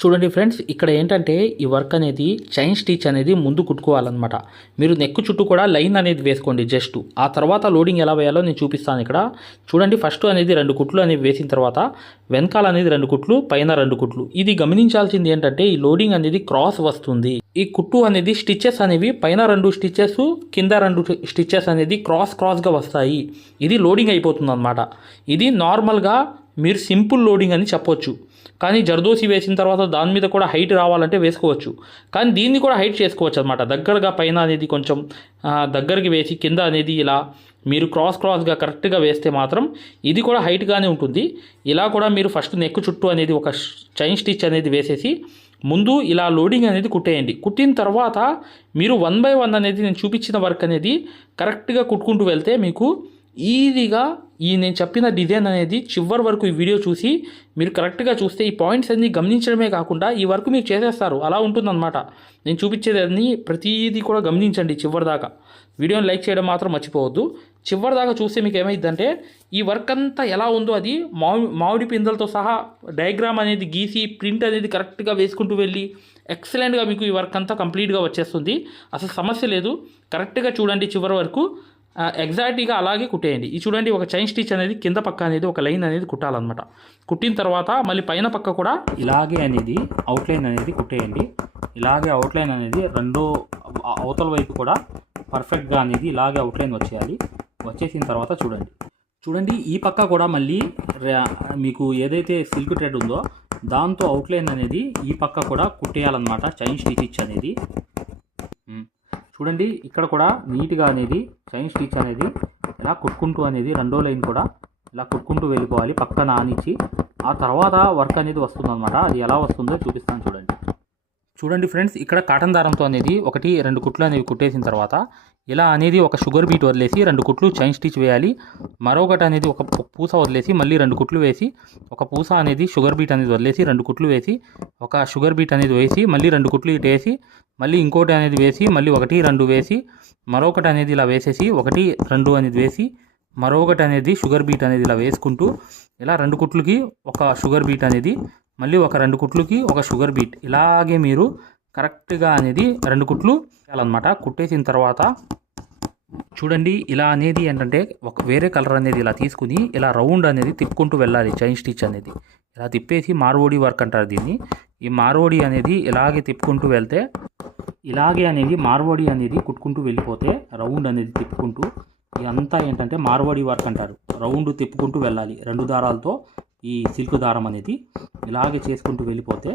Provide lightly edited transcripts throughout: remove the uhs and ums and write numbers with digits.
చూడండి ఫ్రెండ్స్, ఇక్కడ ఏంటంటే ఈ వర్క్ అనేది చైన్ స్టిచ్ అనేది ముందు కుట్టుకోవాలన్నమాట. మీరు నెక్ చుట్టూ కూడా లైన్ అనేది వేసుకోండి జస్ట్. ఆ తర్వాత లోడింగ్ ఎలా వేయాలో నేను చూపిస్తాను ఇక్కడ. చూడండి, ఫస్ట్ అనేది 2 కుట్లు అనేవి వేసిన తర్వాత వెనకాల అనేది 2 కుట్లు, పైన 2 కుట్లు. ఇది గమనించాల్సింది ఏంటంటే ఈ లోడింగ్ అనేది క్రాస్ వస్తుంది. ఈ కుట్టు అనేది స్టిచ్చెస్ అనేవి పైన 2 స్టిచ్చెస్, కింద 2 స్టిచ్చెస్ అనేది క్రాస్గా వస్తాయి. ఇది లోడింగ్ అయిపోతుంది అన్నమాట. ఇది నార్మల్గా మీరు సింపుల్ లోడింగ్ అని చెప్పొచ్చు. కానీ జర్దోసి వేసిన తర్వాత దాని మీద కూడా హైట్ రావాలంటే వేసుకోవచ్చు. కానీ దీన్ని కూడా హైట్ చేసుకోవచ్చు అనమాట. దగ్గరగా పైన అనేది కొంచెం దగ్గరికి వేసి కింద అనేది ఇలా మీరు క్రాస్గా కరెక్ట్గా వేస్తే మాత్రం ఇది కూడా హైట్గానే ఉంటుంది. ఇలా కూడా మీరు ఫస్ట్ నెక్ చుట్టూ అనేది ఒక చైన్ స్టిచ్ అనేది వేసేసి ముందు ఇలా లోడింగ్ అనేది కుట్టేయండి. కుట్టిన తర్వాత మీరు 1 by 1 అనేది నేను చూపించిన వర్క్ అనేది కరెక్ట్గా కుట్టుకుంటూ వెళ్తే మీకు ఈజీగా నేను చెప్పిన డిజైన్ అనేది చివరి వరకు ఈ వీడియో చూసి మీరు కరెక్ట్గా చూస్తే ఈ పాయింట్స్ అన్నీ గమనించడమే కాకుండా ఈ వర్క్ మీరు చేసేస్తారు. అలా ఉంటుందన్నమాట. నేను చూపించేదాన్ని ప్రతిదీ కూడా గమనించండి చివరి దాకా. వీడియోని లైక్ చేయడం మాత్రం మర్చిపోవద్దు. చివరి దాకా చూస్తే మీకు ఏమైందంటే ఈ వర్క్ అంతా ఎలా ఉందో అది మామిడి పిందలతో సహా డయాగ్రామ్ అనేది గీసి ప్రింట్ అనేది కరెక్ట్గా వేసుకుంటూ వెళ్ళి ఎక్సలెంట్గా మీకు ఈ వర్క్ అంతా కంప్లీట్గా వచ్చేస్తుంది. అసలు సమస్య లేదు. కరెక్ట్గా చూడండి చివరి వరకు ఎగ్జాక్ట్గా అలాగే కుట్టేయండి. ఈ చూడండి, ఒక చైన్ స్టిచ్ అనేది కింద పక్క అనేది ఒక లైన్ అనేది కుట్టాలన్నమాట. కుట్టిన తర్వాత మళ్ళీ పైన పక్క కూడా ఇలాగే అనేది అవుట్లైన్ అనేది కుట్టేయండి. ఇలాగే అవుట్లైన్ అనేది రెండో అవతల వైపు కూడా పర్ఫెక్ట్గా అనేది ఇలాగే అవుట్లైన్ వచ్చేయాలి. వచ్చేసిన తర్వాత చూడండి ఈ పక్క కూడా మళ్ళీ మీకు ఏదైతే సిల్క్ థ్రెడ్ ఉందో దాంతో అవుట్లైన్ అనేది ఈ పక్క కూడా కుట్టేయాలన్నమాట. చైన్ స్టిచ్ అనేది చూడండి, ఇక్కడ కూడా నీట్గా అనేది చైన్ స్టిచ్ అనేది ఇలా కుట్టుకుంటూ అనేది రెండో లైన్ కూడా ఇలా కుట్టుకుంటూ వెళ్ళిపోవాలి పక్కన ఆనిచ్చి. ఆ తర్వాత వర్క్ అనేది వస్తుందన్నమాట. అది ఎలా వస్తుందో చూపిస్తాను చూడండి ఫ్రెండ్స్, ఇక్కడ కాటన్ దారంతో అనేది 1-2 కుట్లు అనేవి కుట్టేసిన తర్వాత ఇలా అనేది ఒక షుగర్ బీట్ వదిలేసి 2 కుట్లు చైన్ స్టిచ్ వేయాలి. మరొకటి అనేది ఒక పూస వదిలేసి మళ్ళీ 2 కుట్లు వేసి ఒక పూస అనేది షుగర్ బీట్ అనేది వదిలేసి 2 కుట్లు వేసి ఒక షుగర్ బీట్ అనేది వేసి మళ్ళీ 2 కుట్లు ఇటు వేసి మళ్ళీ ఇంకోటి అనేది వేసి మళ్ళీ 1-2 వేసి మరొకటి అనేది ఇలా వేసేసి 1-2 అనేది వేసి మరొకటి అనేది షుగర్ బీట్ అనేది ఇలా వేసుకుంటూ ఇలా 2 కుట్లకి ఒక షుగర్ బీట్ అనేది మళ్ళీ ఒక 2 కుట్లకి ఒక షుగర్ బీట్ ఇలాగే మీరు కరెక్ట్గా అనేది 2 కుట్లు వేయాలన్నమాట. కుట్టేసిన తర్వాత చూడండి, ఇలా అనేది ఏంటంటే ఒక వేరే కలర్ అనేది ఇలా తీసుకుని ఇలా రౌండ్ అనేది తిప్పుకుంటూ వెళ్ళాలి. చైన్ స్టిచ్ అనేది ఇలా తిప్పేసి మార్వోడి వర్క్ అంటారు దీన్ని. ఈ మార్వోడి అనేది ఇలాగే తిప్పుకుంటూ వెళ్తే ఇలాగే అనేది మార్వోడి అనేది కుట్టుకుంటూ వెళ్ళిపోతే రౌండ్ అనేది తిప్పుకుంటూ ఇదంతా ఏంటంటే మార్వోడి వర్క్ అంటారు. రౌండ్ తిప్పుకుంటూ వెళ్ళాలి 2 దారాలతో. ఈ సిల్క్ దారం అనేది ఇలాగే చేసుకుంటూ వెళ్ళిపోతే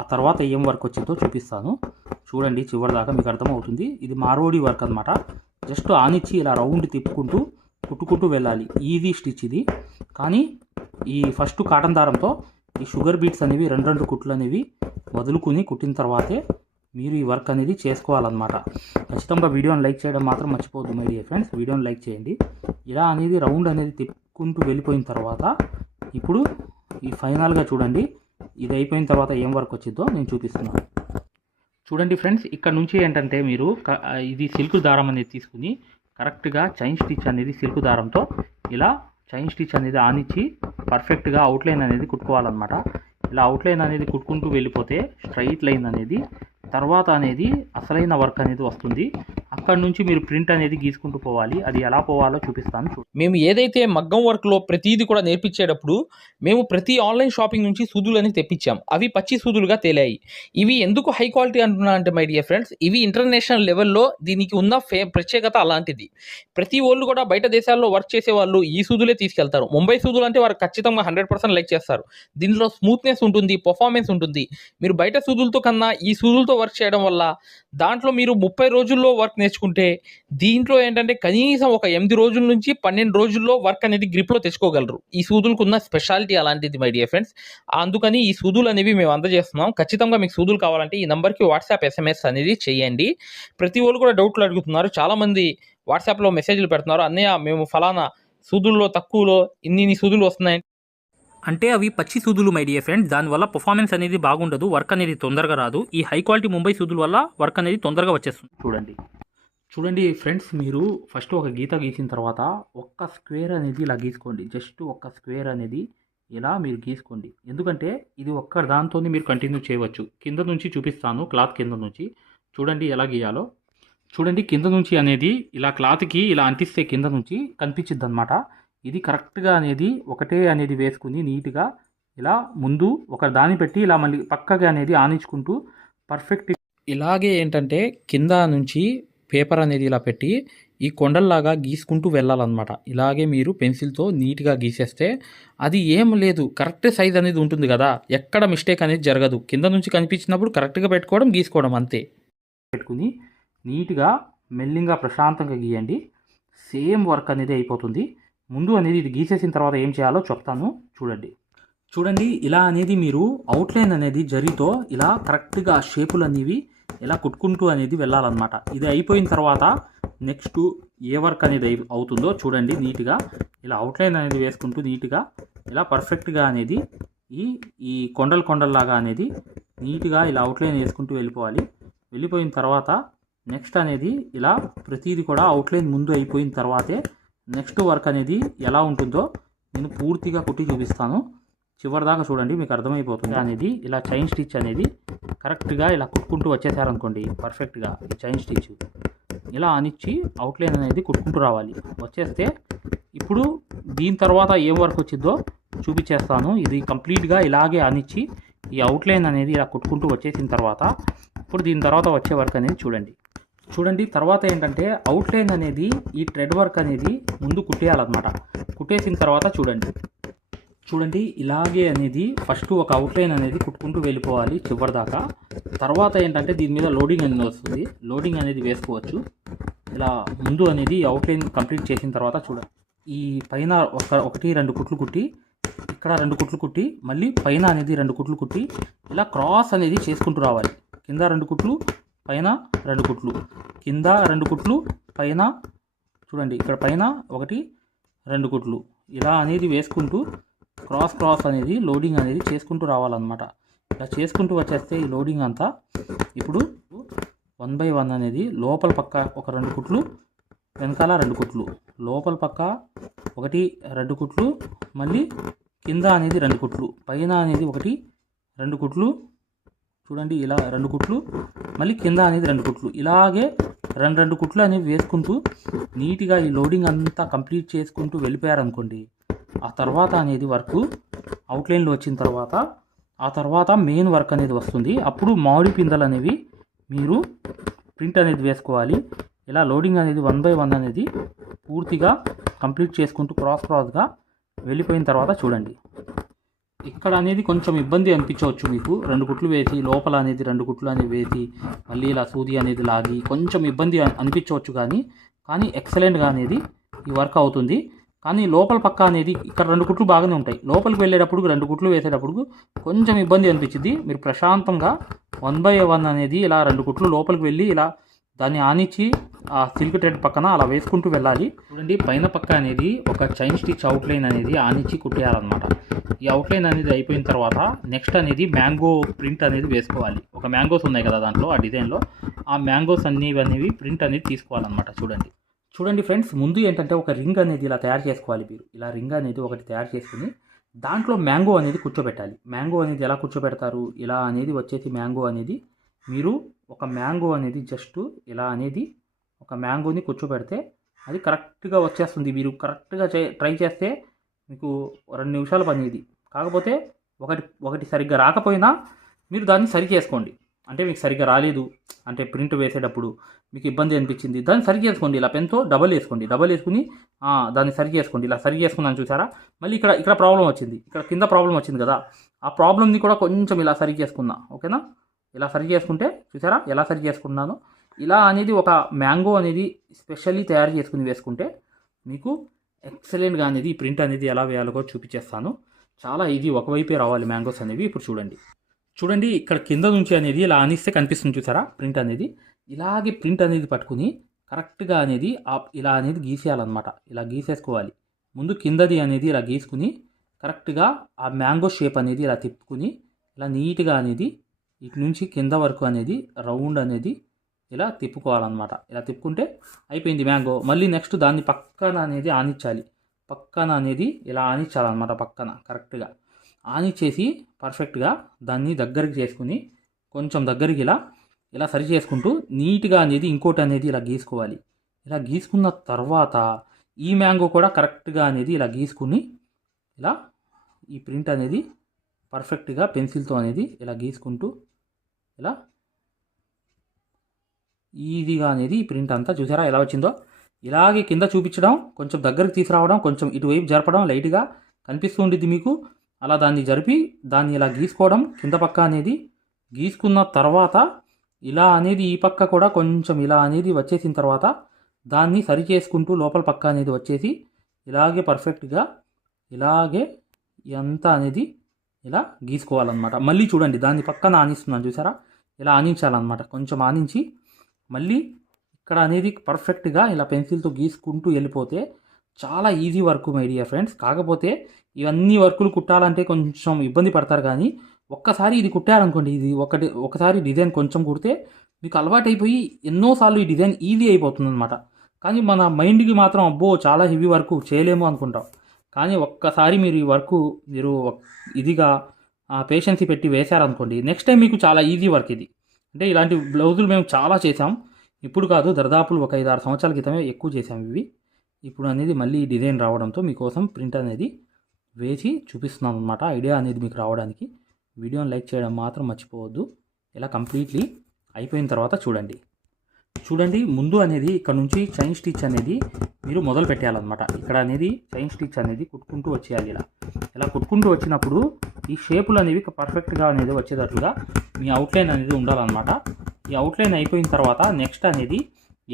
ఆ తర్వాత ఏం వర్క్ వచ్చిందో చూపిస్తాను. చూడండి చివరి దాకా మీకు అర్థమవుతుంది. ఇది మార్వోడి వర్క్ అనమాట. జస్ట్ ఆనిచ్చి ఇలా రౌండ్ తిప్పుకుంటూ కుట్టుకుంటూ వెళ్ళాలి. ఈజీ స్టిచ్ ఇది. కానీ ఈ ఫస్ట్ కాటన్ దారంతో ఈ షుగర్ బీట్స్ అనేవి 2 కుట్లు అనేవి వదులుకుని కుట్టిన తర్వాతే మీరు ఈ వర్క్ అనేది చేసుకోవాలన్నమాట. ఖచ్చితంగా వీడియోని లైక్ చేయడం మాత్రం మర్చిపోవద్దు మై డియర్ ఫ్రెండ్స్. వీడియోని లైక్ చేయండి. ఇలా అనేది రౌండ్ అనేది తిప్పుకుంటూ వెళ్ళిపోయిన తర్వాత ఇప్పుడు ఈ ఫైనల్గా చూడండి, ఇది అయిపోయిన తర్వాత ఏం వర్క్ వచ్చిందో నేను చూపిస్తున్నాను. చూడండి ఫ్రెండ్స్, ఇక్కడ నుంచి ఏంటంటే మీరు ఇది సిల్క్ దారం అనేది తీసుకుని కరెక్ట్గా చైన్ స్టిచ్ అనేది సిల్క్ దారంతో ఇలా చైన్ స్టిచ్ అనేది ఆనిచ్చి పర్ఫెక్ట్గా అవుట్లైన్ అనేది కుట్టుకోవాలన్నమాట. ఇలా అవుట్లైన్ అనేది కుట్టుకుంటూ వెళ్ళిపోతే స్ట్రైట్ లైన్ అనేది తర్వాత అనేది అసలైన వర్క్ అనేది వస్తుంది. అక్కడ నుంచి మీరు ప్రింట్ అనేది గీసుకుంటూ పోవాలి. అది ఎలా పోవాలో చూపిస్తాను. మేము ఏదైతే మగ్గం వర్క్లో ప్రతిదీ కూడా నేర్పించేటప్పుడు మేము ప్రతి ఆన్లైన్ షాపింగ్ నుంచి సూదులు అనేది తెప్పించాం. అవి పచ్చి సూదులుగా తేలాయి. ఇవి ఎందుకు హై క్వాలిటీ అంటున్నా అంటే మై డియర్ ఫ్రెండ్స్, ఇవి ఇంటర్నేషనల్ లెవెల్లో దీనికి ఉన్న ప్రత్యేకత అలాంటిది. ప్రతి వాళ్ళు కూడా బయట దేశాల్లో వర్క్ చేసే వాళ్ళు ఈ సూదులే తీసుకెళ్తారు. ముంబై సూదులు అంటే వారు ఖచ్చితంగా 100% లైక్ చేస్తారు. దీనిలో స్మూత్నెస్ ఉంటుంది, పర్ఫార్మెన్స్ ఉంటుంది. మీరు బయట సూదులతో కన్నా ఈ సూదులతో వర్క్ చేయడం వల్ల దాంట్లో మీరు 30 రోజుల్లో వర్క్ నేర్చుకుంటే దీంట్లో ఏంటంటే కనీసం ఒక 8 రోజుల నుంచి 12 రోజుల్లో వర్క్ అనేది గ్రిప్లో తెచ్చుకోగలరు. ఈ సూదులకు ఉన్న స్పెషాలిటీ అలాంటిది మై డియర్ ఫ్రెండ్స్. అందుకని ఈ సూదులు అనేవి మేము అందజేస్తున్నాం. ఖచ్చితంగా మీకు సూదులు కావాలంటే ఈ నెంబర్కి వాట్సాప్ SMS అనేది చేయండి. ప్రతి వాళ్ళు కూడా డౌట్లు అడుగుతున్నారు. చాలామంది వాట్సాప్లో మెసేజ్లు పెడుతున్నారు, అన్నయ్య మేము ఫలానా సూదుల్లో తక్కువలో ఇన్ని సూదులు వస్తున్నాయి అంటే అవి పచ్చి సూదులు మై డియర్ ఫ్రెండ్స్. దానివల్ల పర్ఫార్మెన్స్ అనేది బాగుండదు, వర్క్ అనేది తొందరగా రాదు. ఈ హై క్వాలిటీ ముంబై సూదుల వల్ల వర్క్ అనేది తొందరగా వచ్చేస్తుంది. చూడండి ఫ్రెండ్స్, మీరు ఫస్ట్ ఒక గీత గీసిన తర్వాత ఒక్క స్క్వేర్ అనేది ఇలా గీసుకోండి. జస్ట్ ఒక్క స్క్వేర్ అనేది ఇలా మీరు గీసుకోండి. ఎందుకంటే ఇది ఒక్క దాంతోనే మీరు కంటిన్యూ చేయవచ్చు. కింద నుంచి చూపిస్తాను, క్లాత్ కింద నుంచి చూడండి ఎలా గీయాలో. చూడండి కింద నుంచి అనేది ఇలా క్లాత్కి ఇలా అంటిస్తే కింద నుంచి కనిపించిద్ది అనమాట. ఇది కరెక్ట్గా అనేది ఒకటే అనేది వేసుకుని నీట్గా ఇలా ముందు ఒక దాన్ని పెట్టి ఇలా మళ్ళీ పక్కగా అనేది ఆనించుకుంటూ పర్ఫెక్ట్. ఇలాగే ఏంటంటే కింద నుంచి పేపర్ అనేది ఇలా పెట్టి ఈ కొండల్లాగా గీసుకుంటూ వెళ్ళాలన్నమాట. ఇలాగే మీరు పెన్సిల్తో నీట్గా గీసేస్తే అది ఏం లేదు, కరెక్ట్ సైజ్ అనేది ఉంటుంది కదా, ఎక్కడ మిస్టేక్ అనేది జరగదు. కింద నుంచి కనిపించినప్పుడు కరెక్ట్గా పెట్టుకోవడం, గీసుకోవడం అంతే. పెట్టుకుని నీట్గా మెల్లిగా ప్రశాంతంగా గీయండి. సేమ్ వర్క్ అనేది అయిపోతుంది. ముందు అనేది ఇది గీసేసిన తర్వాత ఏం చేయాలో చెప్తాను చూడండి. చూడండి ఇలా అనేది మీరు అవుట్లైన్ అనేది జరీతో ఇలా కరెక్ట్గా షేపులు అనేవి ఇలా కుట్టుకుంటూ అనేది వెళ్ళాలన్నమాట. ఇది అయిపోయిన తర్వాత నెక్స్ట్ ఏ వర్క్ అనేది అవుతుందో చూడండి. నీట్గా ఇలా అవుట్లైన్ అనేది వేసుకుంటూ నీట్గా ఇలా పర్ఫెక్ట్గా అనేది ఈ కొండల్లాగా అనేది నీట్గా ఇలా అవుట్లైన్ వేసుకుంటూ వెళ్ళిపోవాలి. వెళ్ళిపోయిన తర్వాత నెక్స్ట్ అనేది ఇలా ప్రతిదీ కూడా అవుట్లైన్ ముందు అయిపోయిన తర్వాతే నెక్స్ట్ వర్క్ అనేది ఎలా ఉంటుందో నేను పూర్తిగా కుట్టి చూపిస్తాను. చివరిదాకా చూడండి, మీకు అర్థమైపోతుంది. అనేది ఇలా చైన్ స్టిచ్ అనేది కరెక్ట్గా ఇలా కుట్టుకుంటూ వచ్చేసారనుకోండి పర్ఫెక్ట్గా ఈ చైన్ స్టిచ్ ఇలా అనిచ్చి అవుట్లైన్ అనేది కుట్టుకుంటూ రావాలి. వచ్చేస్తే ఇప్పుడు దీని తర్వాత ఏం వర్క్ వచ్చిందో చూపించేస్తాను. ఇది కంప్లీట్గా ఇలాగే అనిచ్చి ఈ అవుట్లైన్ అనేది ఇలా కుట్టుకుంటూ వచ్చేసిన తర్వాత ఇప్పుడు దీని తర్వాత వచ్చే వర్క్ అనేది చూడండి. తర్వాత ఏంటంటే అవుట్లైన్ అనేది ఈ థ్రెడ్ వర్క్ అనేది ముందు కుట్టేయాలన్నమాట. కుట్టేసిన తర్వాత చూడండి ఇలాగే అనేది ఫస్ట్ ఒక అవుట్లైన్ అనేది కుట్టుకుంటూ వెళ్ళిపోవాలి చివరిదాకా. తర్వాత ఏంటంటే దీని మీద లోడింగ్ అనేది వస్తుంది. లోడింగ్ అనేది వేసుకోవచ్చు. ఇలా ముందు అనేది అవుట్లైన్ కంప్లీట్ చేసిన తర్వాత చూడండి ఈ పైన ఒకటి 2 కుట్లు కుట్టి, ఇక్కడ 2 కుట్లు కుట్టి, మళ్ళీ పైన అనేది 2 కుట్లు కుట్టి ఇలా క్రాస్ అనేది చేసుకుంటూ రావాలి. కింద 2 కుట్లు, పైన 2 కుట్లు, కింద 2 కుట్లు, పైన చూడండి ఇక్కడ పైన 1 2 కుట్లు ఇలా అనేది వేసుకుంటూ క్రాస్ అనేది లోడింగ్ అనేది చేసుకుంటూ రావాలన్నమాట. ఇలా చేసుకుంటూ వచ్చేస్తే ఈ లోడింగ్ అంతా ఇప్పుడు 1 by 1 అనేది లోపల పక్క ఒక 2 కుట్లు, వెనకాల 2 కుట్లు, లోపల పక్క 1 2 కుట్లు, మళ్ళీ కింద అనేది 2 కుట్లు, పైన అనేది 1 2 కుట్లు, చూడండి ఇలా 2 కుట్లు, మళ్ళీ కింద అనేది 2 కుట్లు, ఇలాగే 2 కుట్లు అనేవి వేసుకుంటూ నీట్గా ఈ లోడింగ్ అంతా కంప్లీట్ చేసుకుంటూ వెళ్ళిపోయారనుకోండి. ఆ తర్వాత అనేది వర్క్ అవుట్లైన్లో వచ్చిన తర్వాత ఆ తర్వాత మెయిన్ వర్క్ అనేది వస్తుంది. అప్పుడు మామిడి పిందెలు అనేవి మీరు ప్రింట్ అనేది వేసుకోవాలి. ఇలా లోడింగ్ అనేది 1 by 1 అనేది పూర్తిగా కంప్లీట్ చేసుకుంటూ క్రాస్గా వెళ్ళిపోయిన తర్వాత చూడండి ఇక్కడ అనేది కొంచెం ఇబ్బంది అనిపించవచ్చు మీకు. 2 కుట్లు వేసి లోపల అనేది 2 కుట్లు అనేది వేసి మళ్ళీ ఇలా సూది అనేది లాగి కొంచెం ఇబ్బంది అనిపించవచ్చు, కానీ ఎక్సలెంట్గా అనేది ఈ వర్క్ అవుతుంది. కానీ లోపల పక్క అనేది ఇక్కడ 2 కుట్లు బాగానే ఉంటాయి. లోపలికి వెళ్ళేటప్పుడు 2 కుట్లు వేసేటప్పుడు కొంచెం ఇబ్బంది అనిపించింది. మీరు ప్రశాంతంగా 1 by 1 అనేది ఇలా 2 కుట్లు లోపలికి వెళ్ళి ఇలా దాన్ని ఆనిచ్చి ఆ సిల్క్ థ్రెడ్ పక్కన అలా వేసుకుంటూ వెళ్ళాలి. చూడండి పైన పక్క అనేది ఒక చైన్ స్టిచ్ అవుట్లైన్ అనేది ఆనిచ్చి కుట్టేయాలన్నమాట. ఈ అవుట్లైన్ అనేది అయిపోయిన తర్వాత నెక్స్ట్ అనేది మ్యాంగో ప్రింట్ అనేది వేసుకోవాలి. ఒక మ్యాంగోస్ ఉన్నాయి కదా దాంట్లో ఆ డిజైన్లో ఆ మ్యాంగోస్ అనేవి ప్రింట్ అనేది తీసుకోవాలన్నమాట. చూడండి ఫ్రెండ్స్, ముందు ఏంటంటే ఒక రింగ్ అనేది ఇలా తయారు చేసుకోవాలి. మీరు ఇలా రింగ్ అనేది ఒకటి తయారు చేసుకుని దాంట్లో మ్యాంగో అనేది కూర్చోబెట్టాలి. మ్యాంగో అనేది ఎలా కూర్చోబెడతారు, ఇలా అనేది వచ్చేసి మ్యాంగో అనేది మీరు ఒక మ్యాంగో అనేది జస్ట్ ఇలా అనేది ఒక మ్యాంగోని కూర్చోబెడితే అది కరెక్ట్గా వచ్చేస్తుంది. మీరు కరెక్ట్గా ట్రై చేస్తే మీకు 2 నిమిషాల పని ఇది. కాకపోతే ఒకటి సరిగ్గా రాకపోయినా మీరు దాన్ని సరి చేసుకోండి. అంటే మీకు సరిగ్గా రాలేదు అంటే ప్రింట్ వేసేటప్పుడు మీకు ఇబ్బంది అనిపించింది, దాన్ని సరి చేసుకోండి. ఇలా పెన్తో డబల్ వేసుకుని దాన్ని సరి చేసుకోండి. ఇలా సరి చేసుకున్నాను చూసారా. మళ్ళీ ఇక్కడ ప్రాబ్లం వచ్చింది, ఇక్కడ కింద ప్రాబ్లం వచ్చింది కదా, ఆ ప్రాబ్లమ్ని కూడా కొంచెం ఇలా సరి చేసుకున్నా. ఓకేనా, ఇలా సరి చేసుకుంటే చూసారా ఎలా సరి చేసుకున్నాను. ఇలా అనేది ఒక మ్యాంగో అనేది స్పెషల్లీ తయారు చేసుకుని వేసుకుంటే మీకు ఎక్సలెంట్గా అనేది ప్రింట్ అనేది ఎలా వేయాలో చూపించేస్తాను. చాలా ఈజీ, ఒకవైపే రావాలి మ్యాంగోస్ అనేవి. ఇప్పుడు చూడండి ఇక్కడ కింద నుంచి అనేది ఇలా ఆనిస్తే కనిపిస్తుంది చూసారా ప్రింట్ అనేది. ఇలాగే ప్రింట్ అనేది పట్టుకుని కరెక్ట్గా అనేది ఇలా అనేది గీసేయాలన్నమాట. ఇలా గీసేసుకోవాలి. ముందు కిందది అనేది ఇలా గీసుకుని కరెక్ట్గా ఆ మ్యాంగో షేప్ అనేది ఇలా తిప్పుకుని ఇలా నీట్గా అనేది ఇటు నుంచి కింద వరకు అనేది రౌండ్ అనేది ఇలా తిప్పుకోవాలన్నమాట. ఇలా తిప్పుకుంటే అయిపోయింది మ్యాంగో. మళ్ళీ నెక్స్ట్ దాన్ని పక్కన అనేది ఆనిచ్చాలి. పక్కన అనేది ఇలా ఆనిచ్చాలన్నమాట. పక్కన కరెక్ట్గా ఆనిచ్చేసి పర్ఫెక్ట్గా దాన్ని దగ్గరికి చేసుకుని కొంచెం దగ్గరికి ఇలా ఇలా సరి చేసుకుంటూ నీట్గా అనేది ఇంకోటి అనేది ఇలా గీసుకోవాలి. ఇలా గీసుకున్న తర్వాత ఈ మ్యాంగో కూడా కరెక్ట్గా అనేది ఇలా గీసుకుని ఇలా ఈ ప్రింట్ అనేది పర్ఫెక్ట్గా పెన్సిల్తో అనేది ఇలా గీసుకుంటూ ఇలా ఈజీగా అనేది ఈ ప్రింట్ అంతా చూసారా ఎలా వచ్చిందో. ఇలాగే కింద చూపించడం, కొంచెం దగ్గరికి తీసుకురావడం, కొంచెం ఇటువైపు జరపడం, లైట్గా కనిపిస్తూ ఉంటుంది మీకు. అలా దాన్ని జరిపి దాన్ని ఇలా గీసుకోవడం. కింద పక్క అనేది గీసుకున్న తర్వాత ఇలా అనేది ఈ పక్క కూడా కొంచెం ఇలా అనేది వచ్చేసిన తర్వాత దాన్ని సరి చేసుకుంటూ లోపల పక్క అనేది వచ్చేసి ఇలాగే పర్ఫెక్ట్గా ఇలాగే అంతా అనేది ఇలా గీసుకోవాలన్నమాట. మళ్ళీ చూడండి దాన్ని పక్కన ఆనిస్తున్నాను చూసారా, ఇలా ఆనించాలన్నమాట. కొంచెం ఆనించి మళ్ళీ ఇక్కడ అనేది పర్ఫెక్ట్గా ఇలా పెన్సిల్తో గీసుకుంటూ వెళ్ళిపోతే చాలా easy work my dear friends. కాకపోతే ఇవన్నీ వర్కులు కుట్టాలంటే కొంచెం ఇబ్బంది పడతారు, కానీ ఒక్కసారి ఇది కుట్టారనుకోండి, ఇది ఒకసారి డిజైన్ కొంచెం కుడితే మీకు అలవాటు అయిపోయి ఎన్నోసార్లు ఈ డిజైన్ ఈజీ అయిపోతుంది అనమాట. కానీ మన మైండ్కి మాత్రం అబ్బో చాలా హెవీ వర్క్ చేయలేము అనుకుంటాం. కానీ ఒక్కసారి మీరు ఈ వర్క్ మీరు ఇదిగా పేషెన్సీ పెట్టి వేశారనుకోండి, నెక్స్ట్ టైం మీకు చాలా ఈజీ వర్క్ ఇది. అంటే ఇలాంటి బ్లౌజులు మేము చాలా చేసాం, ఇప్పుడు కాదు దరిదాపులు ఒక 5-6 సంవత్సరాల క్రితమే ఎక్కువ చేసాం ఇవి. ఇప్పుడు అనేది మళ్ళీ డిజైన్ రావడంతో మీకోసం ప్రింట్ అనేది వేసి చూపిస్తున్నాం అనమాట, ఐడియా అనేది మీకు రావడానికి. వీడియోని లైక్ చేయడం మాత్రం మర్చిపోవద్దు. ఇలా కంప్లీట్లీ అయిపోయిన తర్వాత చూడండి ముందు అనేది ఇక్కడ నుంచి చైన్ స్టిచ్ అనేది మీరు మొదలు పెట్టాలన్నమాట. ఇక్కడ అనేది చైన్ స్టిచ్ అనేది కుట్టుకుంటూ వచ్చేయాలి. ఇలా కుట్టుకుంటూ వచ్చినప్పుడు ఈ షేపులు అనేవి పర్ఫెక్ట్గా అనేది వచ్చేటట్లుగా మీ అవుట్లైన్ అనేది ఉండాలన్నమాట. ఈ అవుట్లైన్ అయిపోయిన తర్వాత నెక్స్ట్ అనేది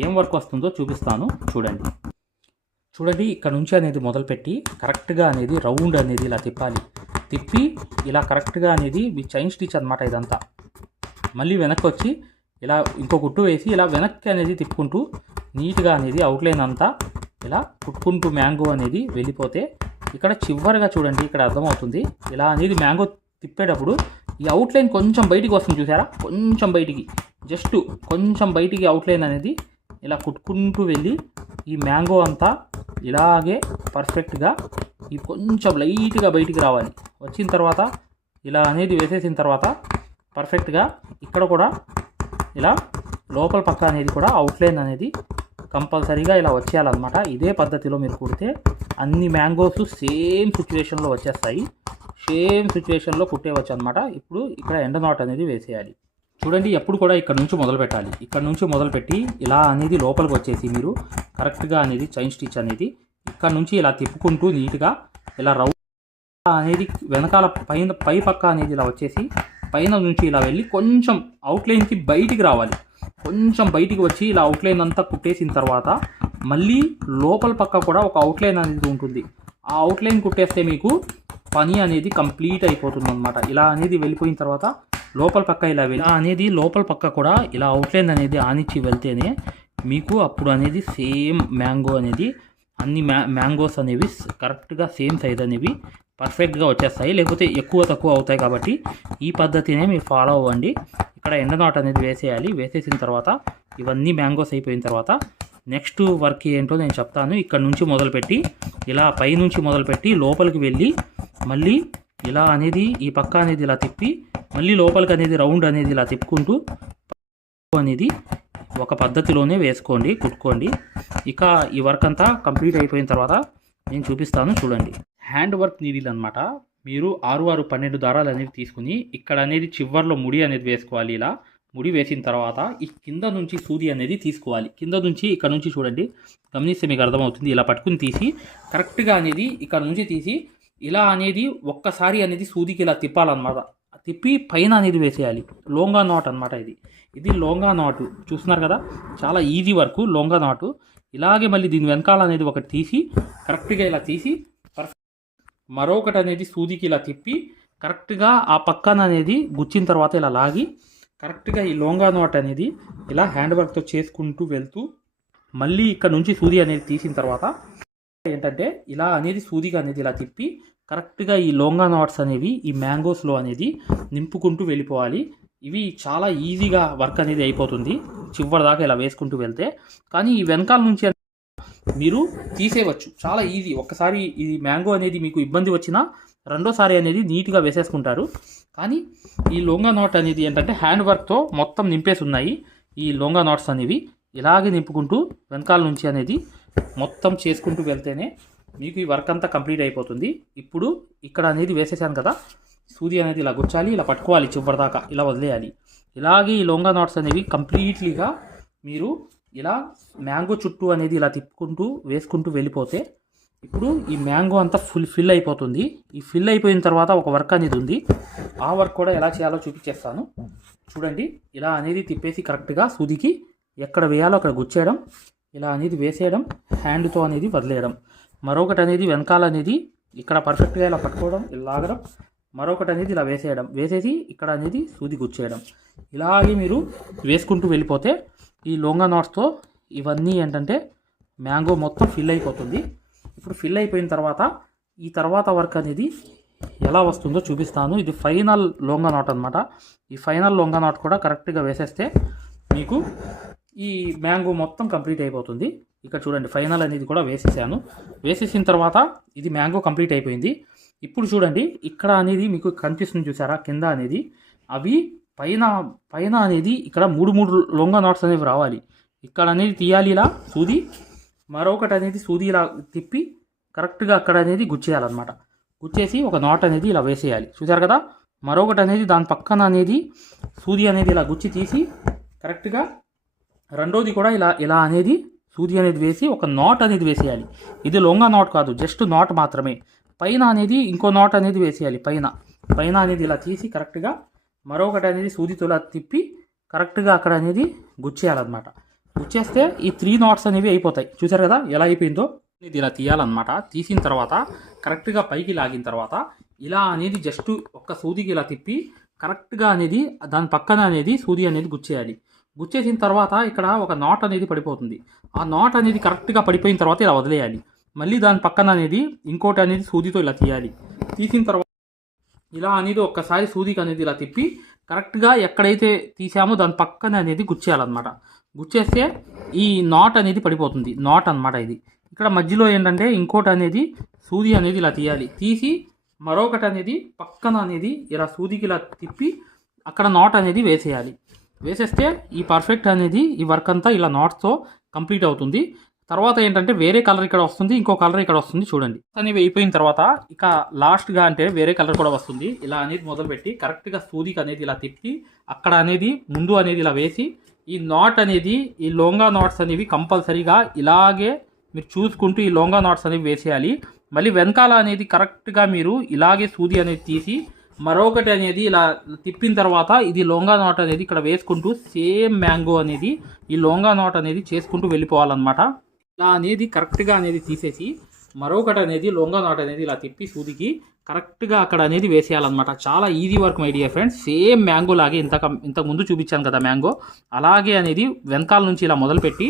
ఏం వర్క్ వస్తుందో చూపిస్తాను చూడండి. ఇక్కడ నుంచి అనేది మొదలుపెట్టి కరెక్ట్గా అనేది రౌండ్ అనేది ఇలా తిప్పి ఇలా కరెక్ట్గా అనేది మీ చైన్ స్టిచ్ అనమాట. ఇదంతా మళ్ళీ వెనక్కి వచ్చి ఇలా ఇంకో కుట్టు వేసి ఇలా వెనక్కి అనేది తిప్పుకుంటూ నీట్గా అనేది అవుట్లైన్ అంతా ఇలా కుట్టుకుంటూ మ్యాంగో అనేది వెళ్ళిపోతే ఇక్కడ చివరిగా చూడండి ఇక్కడ అర్థమవుతుంది. ఇలా అనేది మ్యాంగో తిప్పేటప్పుడు ఈ అవుట్లైన్ కొంచెం బయటికి వస్తుంది చూసారా, కొంచెం బయటికి, జస్ట్ కొంచెం బయటికి అవుట్లైన్ అనేది ఇలా కుట్టుకుంటూ వెళ్ళి ఈ మ్యాంగో అంతా ఇలాగే పర్ఫెక్ట్గా ఈ కొంచెం లైట్గా బయటికి రావాలి. వచ్చిన తర్వాత ఇలా అనేది వేసేసిన తర్వాత పర్ఫెక్ట్గా ఇక్కడ కూడా ఇలా లోపల పక్క అనేది కూడా అవుట్లైన్ అనేది కంపల్సరీగా ఇలా వచ్చేయాలన్నమాట. ఇదే పద్ధతిలో మీరు కుడితే అన్ని మ్యాంగోస్ సేమ్ సిచ్యువేషన్లో వచ్చేస్తాయి, సేమ్ సిచ్యువేషన్లో కుట్టేవచ్చు అనమాట. ఇప్పుడు ఇక్కడ ఎండ నాట్ అనేది వేసేయాలి. చూడండి ఎప్పుడు కూడా ఇక్కడ నుంచి మొదలు పెట్టాలి. ఇక్కడ నుంచి మొదలుపెట్టి ఇలా అనేది లోపలికి వచ్చేసి మీరు కరెక్ట్గా అనేది చైన్ స్టిచ్ అనేది ఇక్కడ నుంచి ఇలా తిప్పుకుంటూ నీట్గా ఇలా రౌండ్ అనేది వెనకాల పై పక్క అనేది ఇలా వచ్చేసి పైన నుంచి ఇలా వెళ్ళి కొంచెం అవుట్లైన్కి బయటికి రావాలి. కొంచెం బయటికి వచ్చి ఇలా అవుట్లైన్ అంతా కుట్టేసిన తర్వాత మళ్ళీ లోపల పక్క కూడా ఒక అవుట్లైన్ అనేది ఉంటుంది. ఆ అవుట్లైన్ కుట్టేస్తే మీకు పని అనేది కంప్లీట్ అయిపోతుంది అనమాట. ఇలా అనేది వెళ్ళిపోయిన తర్వాత లోపల పక్క ఇలా అనేది లోపల పక్క కూడా ఇలా అవుట్లైన్ అనేది ఆనిచ్చి వెళ్తేనే మీకు అప్పుడు అనేది సేమ్ మ్యాంగో అనేది అన్ని మ్యాంగోస్ అనేవి కరెక్ట్గా సేమ్ సైజ్ అనేవి పర్ఫెక్ట్గా వచ్చేస్తాయి, లేకపోతే ఎక్కువ తక్కువ అవుతాయి. కాబట్టి ఈ పద్ధతినే మీరు ఫాలో అవ్వండి. ఇక్కడ ఎండ నాట్ అనేది వేసేయాలి. వేసేసిన తర్వాత ఇవన్నీ మ్యాంగోస్ అయిపోయిన తర్వాత నెక్స్ట్ వర్క్ ఏంటో నేను చెప్తాను. ఇక్కడ నుంచి మొదలుపెట్టి ఇలా పైనుంచి మొదలుపెట్టి లోపలికి వెళ్ళి మళ్ళీ ఇలా అనేది ఈ పక్క అనేది ఇలా తిప్పి మళ్ళీ లోపలికి అనేది రౌండ్ అనేది ఇలా తిప్పుకుంటూ అనేది ఒక పద్ధతిలోనే వేసుకోండి, కుట్టుకోండి. ఇక ఈ వర్క్ అంతా కంప్లీట్ అయిపోయిన తర్వాత నేను చూపిస్తాను చూడండి. హ్యాండ్ వర్క్ నీడిల్ అనమాట. మీరు 6-12 దారాలు అనేవి తీసుకుని ఇక్కడ అనేది చివర్లో ముడి అనేది వేసుకోవాలి. ఇలా ముడి వేసిన తర్వాత ఈ కింద నుంచి సూది అనేది తీసుకోవాలి. కింద నుంచి ఇక్కడ నుంచి చూడండి, గమనిస్తే మీకు అర్థమవుతుంది. ఇలా పట్టుకుని తీసి కరెక్ట్గా అనేది ఇక్కడ నుంచి తీసి ఇలా అనేది ఒక్కసారి అనేది సూదికి ఇలా తిప్పాలన్నమాట. తిప్పి పైన అనేది వేసేయాలి. లోంగా నాట్ అనమాట. ఇది లోంగా నాటు చూస్తున్నారు కదా, చాలా ఈజీ వర్క్ లోంగా నాటు. ఇలాగే మళ్ళీ దీని వెనకాల అనేది ఒకటి తీసి కరెక్ట్గా ఇలా తీసి మరొకటి అనేది సూదికి ఇలా తిప్పి కరెక్ట్గా ఆ పక్కన అనేది గుచ్చిన తర్వాత ఇలా లాగి కరెక్ట్గా ఈ లోంగా నాట్ అనేది ఇలా హ్యాండ్ వర్క్తో చేసుకుంటూ వెళ్తూ మళ్ళీ ఇక్కడ నుంచి సూది అనేది తీసిన తర్వాత ఏంటంటే ఇలా అనేది సూదిగా అనేది ఇలా తిప్పి కరెక్ట్గా ఈ లోంగా నాట్స్ అనేవి ఈ మ్యాంగోస్లో అనేది నింపుకుంటూ వెళ్ళిపోవాలి. ఇవి చాలా ఈజీగా వర్క్ అనేది అయిపోతుంది చివరి దాకా ఇలా వేసుకుంటూ వెళ్తే. కానీ ఈ వెనకాల నుంచి మీరు తీసేయవచ్చు. చాలా ఈజీ. ఒక్కసారి ఈ మ్యాంగో అనేది మీకు ఇబ్బంది వచ్చినా రెండోసారి అనేది నీట్గా వేసేసుకుంటారు. కానీ ఈ లొంగా నాట్ అనేది ఏంటంటే హ్యాండ్ వర్క్తో మొత్తం నింపేసి ఉన్నాయి. ఈ లొంగా నాట్స్ అనేవి ఇలాగే నింపుకుంటూ వెనకాల నుంచి అనేది మొత్తం చేసుకుంటూ వెళ్తేనే మీకు ఈ వర్క్ అంతా కంప్లీట్ అయిపోతుంది. ఇప్పుడు ఇక్కడ అనేది వేసేసాను కదా, సూది అనేది ఇలా గుచ్చాలి, ఇలా పట్టుకోవాలి, చివరిదాకా ఇలా వదిలేయాలి. ఇలాగే ఈ లొంగా నాట్స్ అనేవి కంప్లీట్లీగా మీరు ఇలా మ్యాంగో చుట్టూ అనేది ఇలా తిప్పుకుంటూ వేసుకుంటూ వెళ్ళిపోతే ఇప్పుడు ఈ మ్యాంగో అంతా ఫిల్ అయిపోతుంది. ఈ ఫిల్ అయిపోయిన తర్వాత ఒక వర్క్ అనేది ఉంది. ఆ వర్క్ కూడా ఎలా చేయాలో చూపించేస్తాను. చూడండి, ఇలా అనేది తిప్పేసి కరెక్ట్గా సూదికి ఎక్కడ వేయాలో అక్కడ గుచ్చేయడం, ఇలా అనేది వేసేయడం, హ్యాండ్తో అనేది వదిలేయడం. మరొకటి అనేది వెనకాల అనేది ఇక్కడ పర్ఫెక్ట్గా ఇలా పట్టుకోవడం, ఇలా లాగడం, మరొకటి అనేది ఇలా వేసేయడం, వేసేసి ఇక్కడ అనేది సూది గుచ్చేయడం. ఇలాగే మీరు వేసుకుంటూ వెళ్ళిపోతే ఈ లొంగా నాట్స్తో ఇవన్నీ ఏంటంటే మ్యాంగో మొత్తం ఫిల్ అయిపోతుంది. ఇప్పుడు ఫిల్ అయిపోయిన తర్వాత ఈ తర్వాత వర్క్ అనేది ఎలా వస్తుందో చూపిస్తాను. ఇది ఫైనల్ లొంగా నాట్ అనమాట. ఈ ఫైనల్ లొంగా నాట్ కూడా కరెక్ట్గా వేసేస్తే మీకు ఈ మ్యాంగో మొత్తం కంప్లీట్ అయిపోతుంది. ఇక్కడ చూడండి, ఫైనల్ అనేది కూడా వేసేసాను. వేసేసిన తర్వాత ఇది మ్యాంగో కంప్లీట్ అయిపోయింది. ఇప్పుడు చూడండి, ఇక్కడ అనేది మీకు కనిపిస్తుంది చూసారా, కింద అనేది అవి పైన అనేది ఇక్కడ మూడు లొంగా నాట్స్ అనేవి రావాలి. ఇక్కడ అనేది తీయాలి ఇలా సూది, మరొకటి అనేది సూది ఇలా తిప్పి కరెక్ట్గా అక్కడ అనేది గుచ్చేయాలన్నమాట. గుచ్చేసి ఒక నాట్ అనేది ఇలా వేసేయాలి. చూసారు కదా, మరొకటి అనేది దాని పక్కన అనేది సూది అనేది ఇలా గుచ్చి తీసి కరెక్ట్గా రెండోది కూడా ఇలా అనేది సూది అనేది వేసి ఒక నాట్ అనేది వేసేయాలి. ఇది లొంగా నాట్ కాదు, జస్ట్ నాట్ మాత్రమే. పైన అనేది ఇంకో నాట్ అనేది వేసేయాలి. పైన అనేది ఇలా తీసి కరెక్ట్గా మరొకటి అనేది సూదితో ఇలా తిప్పి కరెక్ట్గా అక్కడ అనేది గుచ్చేయాలన్నమాట. గుచ్చేస్తే ఈ 3 నాట్స్ అనేవి అయిపోతాయి. చూసారు కదా ఎలా అయిపోయిందో. ఇది ఇలా తీయాలన్నమాట. తీసిన తర్వాత కరెక్ట్గా పైకి లాగిన తర్వాత ఇలా అనేది జస్ట్ ఒక్క సూదికి ఇలా తిప్పి కరెక్ట్గా అనేది దాని పక్కన అనేది సూది అనేది గుచ్చేయాలి. గుచ్చేసిన తర్వాత ఇక్కడ ఒక నాట్ అనేది పడిపోతుంది. ఆ నాట్ అనేది కరెక్ట్గా పడిపోయిన తర్వాత ఇలా వదిలేయాలి. మళ్ళీ దాని పక్కన అనేది ఇంకోటి అనేది సూదితో ఇలా తీయాలి. తీసిన తర్వాత ఇలా అనేది ఒక్కసారి సూదికి అనేది ఇలా తిప్పి కరెక్ట్గా ఎక్కడైతే తీసామో దాని పక్కన అనేది గుచ్చేయాలన్నమాట. గుచ్చేస్తే ఈ నాట్ అనేది పడిపోతుంది. నాట్ అన్నమాట ఇది. ఇక్కడ మధ్యలో ఏంటంటే ఇంకోటి అనేది సూది అనేది ఇలా తీయాలి. తీసి మరొకటి అనేది పక్కన అనేది ఇలా సూదికి ఇలా తిప్పి అక్కడ నాట్ అనేది వేసేయాలి. వేసేస్తే ఈ పర్ఫెక్ట్ అనేది ఈ వర్క్ అంతా ఇలా నాట్స్తో కంప్లీట్ అవుతుంది. తర్వాత ఏంటంటే వేరే కలర్ ఇక్కడ వస్తుంది, ఇంకో కలర్ ఇక్కడ వస్తుంది. చూడండి, అనేవి అయిపోయిన తర్వాత ఇక లాస్ట్గా అంటే వేరే కలర్ కూడా వస్తుంది. ఇలా అనేది మొదలుపెట్టి కరెక్ట్గా సూదికి అనేది ఇలా తిప్పి అక్కడ అనేది ముందు అనేది ఇలా వేసి ఈ నాట్ అనేది ఈ లొంగా నాట్స్ అనేవి కంపల్సరీగా ఇలాగే మీరు చూసుకుంటూ ఈ లొంగా నాట్స్ అనేవి వేసేయాలి. మళ్ళీ వెనకాల అనేది కరెక్ట్గా మీరు ఇలాగే సూది అనేది తీసి మరొకటి అనేది ఇలా తిప్పిన తర్వాత ఇది లొంగా నాట్ అనేది ఇక్కడ వేసుకుంటూ సేమ్ మ్యాంగో అనేది ఈ లొంగా నాట్ అనేది చేసుకుంటూ వెళ్ళిపోవాలన్నమాట. ఇలా అనేది కరెక్ట్గా అనేది తీసేసి మరొకటి అనేది లొంగా నాట్ అనేది ఇలా తిప్పి సూదికి కరెక్ట్గా అక్కడ అనేది వేసేయాలన్నమాట. చాలా easy work my dear friends. Same mango లాగే ఇంతకు ముందు చూపించాను కదా మ్యాంగో, అలాగే అనేది వెనకాల నుంచి ఇలా మొదలుపెట్టి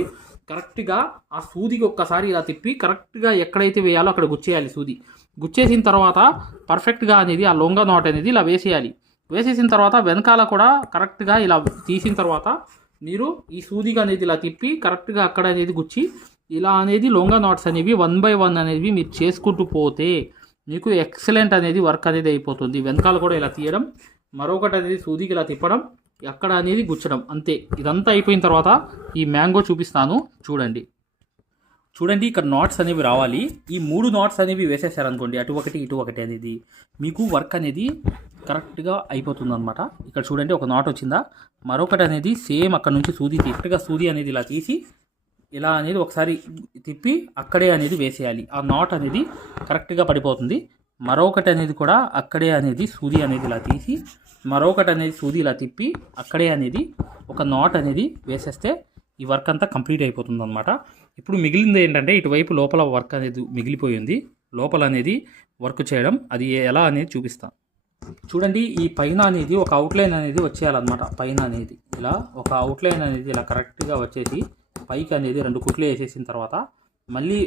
కరెక్ట్గా ఆ సూదికి ఒక్కసారి ఇలా తిప్పి కరెక్ట్గా ఎక్కడైతే వేయాలో అక్కడ గుచ్చేయాలి సూది. గుచ్చేసిన తర్వాత పర్ఫెక్ట్గా అనేది ఆ లొంగా నాట్ అనేది ఇలా వేసేయాలి. వేసేసిన తర్వాత వెనకాల కూడా కరెక్ట్గా ఇలా తీసిన తర్వాత మీరు ఈ సూదిగా అనేది ఇలా తిప్పి కరెక్ట్గా అక్కడ అనేది గుచ్చి ఇలా అనేది లొంగా నాట్స్ అనేవి 1 by 1 అనేవి మీరు చేసుకుంటూ పోతే మీకు ఎక్సలెంట్ అనేది వర్క్ అనేది అయిపోతుంది. వెనకాల కూడా ఇలా తీయడం, మరొకటి అనేది సూదికి ఇలా తిప్పడం, అక్కడ అనేది గుచ్చడం, అంతే. ఇదంతా అయిపోయిన తర్వాత ఈ మ్యాంగో చూపిస్తాను. చూడండి ఇక్కడ నాట్స్ అనేవి రావాలి. ఈ 3 నాట్స్ అనేవి వేసేసారనుకోండి, అటు ఒకటి ఇటు ఒకటి అనేది మీకు వర్క్ అనేది కరెక్ట్గా అయిపోతుంది అనమాట. ఇక్కడ చూడండి ఒక నాట్ వచ్చిందా, మరొకటి అనేది సేమ్ అక్కడ నుంచి సూది కరెక్ట్గా సూది అనేది ఇలా తీసి ఇలా అనేది ఒకసారి తిప్పి అక్కడే అనేది వేసేయాలి. ఆ నాట్ అనేది కరెక్ట్గా పడిపోతుంది. మరొకటి అనేది కూడా అక్కడే అనేది సూది అనేది ఇలా తీసి మరొకటి అనేది సూది ఇలా తిప్పి అక్కడే అనేది ఒక నాట్ అనేది వేసేస్తే ఈ వర్క్ అంతా కంప్లీట్ అయిపోతుంది అనమాట. ఇప్పుడు మిగిలింది ఏంటంటే ఇటువైపు లోపల వర్క్ అనేది మిగిలిపోయింది. లోపల అనేది వర్క్ చేయడం, అది ఎలా అనేది చూపిస్తాను. చూడండి, ఈ పైన అనేది ఒక అవుట్లైన్ అనేది వచ్చేయాలన్నమాట. పైన అనేది ఇలా ఒక అవుట్లైన్ అనేది ఇలా కరెక్ట్గా వచ్చేసి పైకి అనేది 2 కుట్లు వేసేసిన తర్వాత మళ్ళీ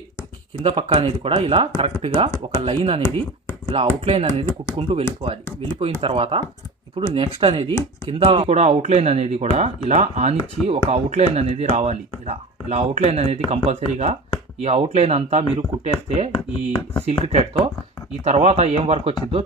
కింద పక్క అనేది కూడా ఇలా కరెక్ట్గా ఒక లైన్ అనేది ఇలా అవుట్లైన్ అనేది కుట్టుకుంటూ వెళ్ళిపోవాలి. వెళ్ళిపోయిన తర్వాత ఇప్పుడు నెక్స్ట్ అనేది కింద కూడా అవుట్లైన్ అనేది కూడా ఇలా ఆనిచ్చి ఒక అవుట్లైన్ అనేది రావాలి. ఇలా అవుట్లైన్ అనేది కంపల్సరీగా ఈ అవుట్లైన్ అంతా మీరు కుట్టేస్తే ఈ సిల్క్ థ్రెడ్తో ఈ తర్వాత ఏం వర్క్ వచ్చిందో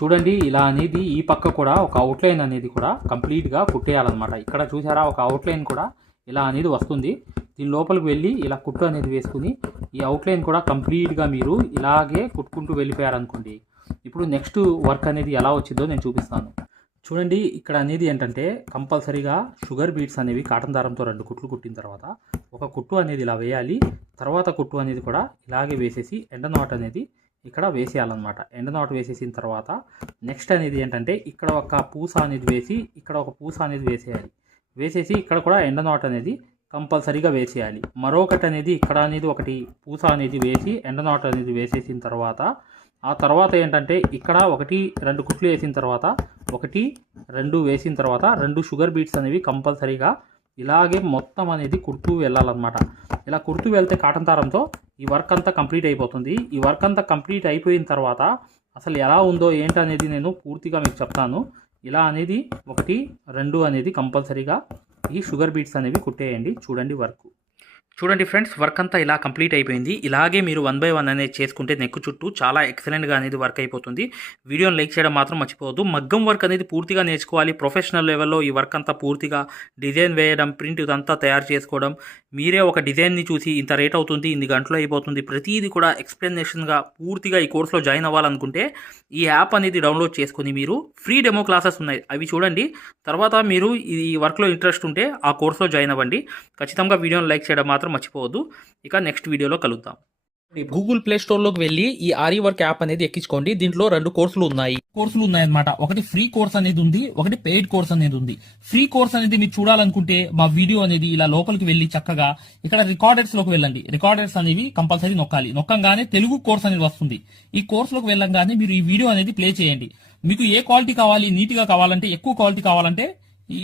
చూడండి ఇలా అనేది ఈ పక్క కూడా ఒక అవుట్లైన్ అనేది కూడా కంప్లీట్గా కుట్టేయాలన్నమాట. ఇక్కడ చూసారా ఒక అవుట్లైన్ కూడా ఇలా అనేది వస్తుంది. దీని లోపలికి వెళ్ళి ఇలా కుట్టు అనేది వేసుకుని ఈ అవుట్లైన్ కూడా కంప్లీట్గా మీరు ఇలాగే కుట్టుకుంటూ వెళ్ళిపోయారనుకోండి. ఇప్పుడు నెక్స్ట్ వర్క్ అనేది ఎలా వచ్చిందో నేను చూపిస్తాను. చూడండి ఇక్కడ అనేది ఏంటంటే కంపల్సరీగా షుగర్ బీట్స్ అనేవి కాటన్ దారంతో 2 కుట్లు కుట్టిన తర్వాత ఒక కుట్టు అనేది ఇలా వేయాలి. తర్వాత కుట్టు అనేది కూడా ఇలాగే వేసేసి ఎండ నాట్ అనేది ఇక్కడ వేసేయాలన్నమాట. ఎండ నాట్ వేసేసిన తర్వాత నెక్స్ట్ అనేది ఏంటంటే ఇక్కడ ఒక పూస అనేది వేసి ఇక్కడ ఒక పూస అనేది వేసేయాలి. వేసేసి ఇక్కడ కూడా ఎండ నాట్ అనేది కంపల్సరీగా వేసేయాలి. మరొకటి అనేది ఇక్కడ అనేది ఒకటి పూస అనేది వేసి ఎండ నాట్ అనేది వేసేసిన తర్వాత ఆ తర్వాత ఏంటంటే ఇక్కడ 1, 2 కుట్లు వేసిన తర్వాత 1, 2 వేసిన తర్వాత 2 షుగర్ బీట్స్ అనేవి కంపల్సరీగా ఇలాగే మొత్తం అనేది కుడుతూ వెళ్ళాలన్నమాట. ఇలా కుడుతూ వెళ్తే కాటన్ దారంతో ఈ వర్క్ అంతా కంప్లీట్ అయిపోతుంది. ఈ వర్క్ అంతా కంప్లీట్ అయిపోయిన తర్వాత అసలు ఎలా ఉందో ఏంటనేది నేను పూర్తిగా మీకు చెప్తాను. ఇలా అనేది 1, 2 అనేది కంపల్సరీగా ఈ షుగర్ బీట్స్ అనేవి కుట్టేయండి. చూడండి ఫ్రెండ్స్, వర్క్ అంతా ఇలా కంప్లీట్ అయిపోయింది. ఇలాగే మీరు 1 by 1 అనేది చేసుకుంటే నెక్ చుట్టూ చాలా ఎక్సలెంట్గా అనేది వర్క్ అయిపోతుంది. వీడియోని లైక్ చేయడం మాత్రం మర్చిపోవద్దు. మగ్గం వర్క్ అనేది పూర్తిగా నేర్చుకోవాలి. ప్రొఫెషనల్ లెవెల్లో ఈ వర్క్ అంతా పూర్తిగా డిజైన్ వేయడం, ప్రింట్ ఇదంతా తయారు చేసుకోవడం, మీరే ఒక డిజైన్ని చూసి ఇంత రేట్ అవుతుంది, ఇన్ని గంటలు అయిపోతుంది, ప్రతిదీ కూడా ఎక్స్ప్లెనేషన్గా పూర్తిగా ఈ కోర్సులో జాయిన్ అవ్వాలనుకుంటే ఈ యాప్ అనేది డౌన్లోడ్ చేసుకుని మీరు ఫ్రీ డెమో క్లాసెస్ ఉన్నాయి, అవి చూడండి. తర్వాత మీరు ఈ వర్క్లో ఇంట్రెస్ట్ ఉంటే ఆ కోర్సులో జాయిన్ అవ్వండి. ఖచ్చితంగా వీడియోని లైక్ చేయడం మాత్రం మర్చిపోవద్దు. ఇక నెక్స్ట్ వీడియోలో కలుద్దాం. గూగుల్ ప్లే స్టోర్ లోకి వెళ్ళి ఈ ఆరి వర్క్ యాప్ అనేది ఎక్కించుకోండి. దీంట్లో 2 కోర్సులు ఉన్నాయన్నమాట. ఒకటి ఫ్రీ కోర్స్ అనేది ఉంది, ఒకటి పెయిడ్ కోర్స్ అనేది ఉంది. ఫ్రీ కోర్స్ అనేది మీరు చూడాలనుకుంటే మా వీడియో అనేది ఇలా లోపలికి వెళ్ళి చక్కగా ఇక్కడ రికార్డర్స్ లోకి వెళ్ళండి. రికార్డర్స్ అనేవి కంపల్సరీ నొక్కంగానే తెలుగు కోర్స్ అనేది వస్తుంది. ఈ కోర్స్ లోకి వెళ్ళంగానే మీరు ఈ వీడియో అనేది ప్లే చేయండి. మీకు ఏ క్వాలిటీ కావాలి, నీట్ గా కావాలంటే, ఎక్కువ క్వాలిటీ కావాలంటే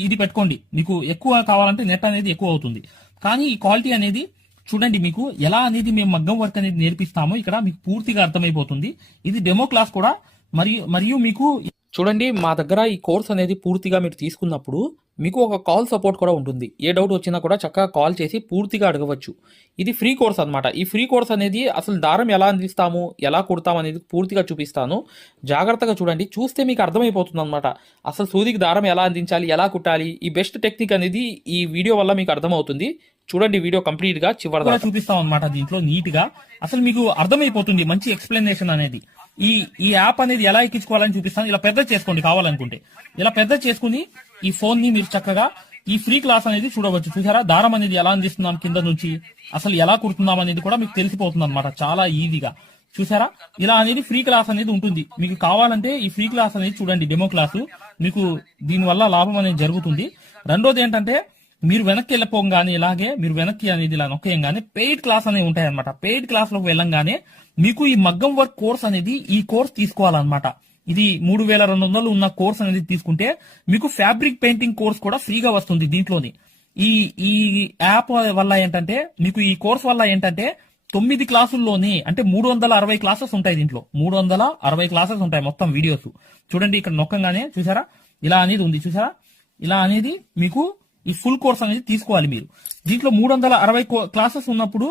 ఇది పెట్టుకోండి. మీకు ఎక్కువ కావాలంటే నెట్ అనేది ఎక్కువ అవుతుంది. కానీ ఈ క్వాలిటీ అనేది చూడండి, మీకు ఎలా అనేది మేము మగ్గం వర్క్ అనేది నేర్పిస్తామో ఇక్కడ మీకు పూర్తిగా అర్థమైపోతుంది. ఇది డెమో క్లాస్ కూడా. మరియు మీకు చూడండి, మా దగ్గర ఈ కోర్స్ అనేది పూర్తిగా మీరు తీసుకున్నప్పుడు మీకు ఒక కాల్ సపోర్ట్ కూడా ఉంటుంది. ఏ డౌట్ వచ్చినా కూడా చక్కగా కాల్ చేసి పూర్తిగా అడగవచ్చు. ఇది ఫ్రీ కోర్స్ అన్నమాట. ఈ ఫ్రీ కోర్స్ అనేది అసలు దారం ఎలా అందిస్తాము, ఎలా కుడతాం అనేది పూర్తిగా చూపిస్తాను. జాగ్రత్తగా చూడండి, చూస్తే మీకు అర్థమైపోతుంది అనమాట. అసలు సూదికి దారం ఎలా అందించాలి, ఎలా కుట్టాలి, ఈ బెస్ట్ టెక్నిక్ అనేది ఈ వీడియో వల్ల మీకు అర్థమవుతుంది. చూడండి, వీడియో కంప్లీట్ గా చివరిదాకా చూపిస్తాం అనమాట. దీంట్లో నీట్ గా అసలు మీకు అర్థమైపోతుంది, మంచి ఎక్స్ప్లెనేషన్ అనేది. ఈ యాప్ అనేది ఎలా ఎక్కించుకోవాలని చూపిస్తాను. ఇలా పెద్ద చేసుకోండి కావాలనుకుంటే. ఇలా పెద్ద చేసుకుని ఈ ఫోన్ ని మీరు చక్కగా ఈ ఫ్రీ క్లాస్ అనేది చూడవచ్చు. చూసారా, దారం అనేది ఎలా అందిస్తున్నాం కింద నుంచి, అసలు ఎలా కుడుతున్నాం అనేది కూడా మీకు తెలిసిపోతుంది అనమాట, చాలా ఈజీగా. చూసారా, ఇలా అనేది ఫ్రీ క్లాస్ అనేది ఉంటుంది. మీకు కావాలంటే ఈ ఫ్రీ క్లాస్ అనేది చూడండి, డెమో క్లాసు. మీకు దీనివల్ల లాభం అనేది జరుగుతుంది. రెండోది ఏంటంటే, మీరు వెనక్కి వెళ్ళిపోగానే ఇలాగే మీరు వెనక్కి అనేది ఇలా నొక్కేయంగానే పెయిడ్ క్లాస్ అనేవి ఉంటాయి అనమాట. పెయిడ్ క్లాస్ లోకి వెళ్ళంగానే మీకు ఈ మగ్గం వర్క్ కోర్స్ అనేది ఈ కోర్స్ తీసుకోవాలన్నమాట. ఇది 3200 ఉన్న కోర్స్ అనేది తీసుకుంటే మీకు ఫ్యాబ్రిక్ పెయింటింగ్ కోర్స్ కూడా ఫ్రీగా వస్తుంది దీంట్లోని. ఈ యాప్ వల్ల ఏంటంటే, మీకు ఈ కోర్స్ వల్ల ఏంటంటే 9 క్లాసుల్లోని అంటే 360 క్లాసెస్ ఉంటాయి. దీంట్లో 360 క్లాసెస్ ఉంటాయి మొత్తం వీడియోస్. చూడండి, ఇక్కడ నొక్కంగానే చూసారా ఇలా అనేది ఉంది. చూసారా, ఇలా అనేది మీకు ఈ ఫుల్ కోర్స్ అనేది తీసుకోవాలి మీరు. దీంట్లో 360 క్లాసెస్ ఉన్నప్పుడు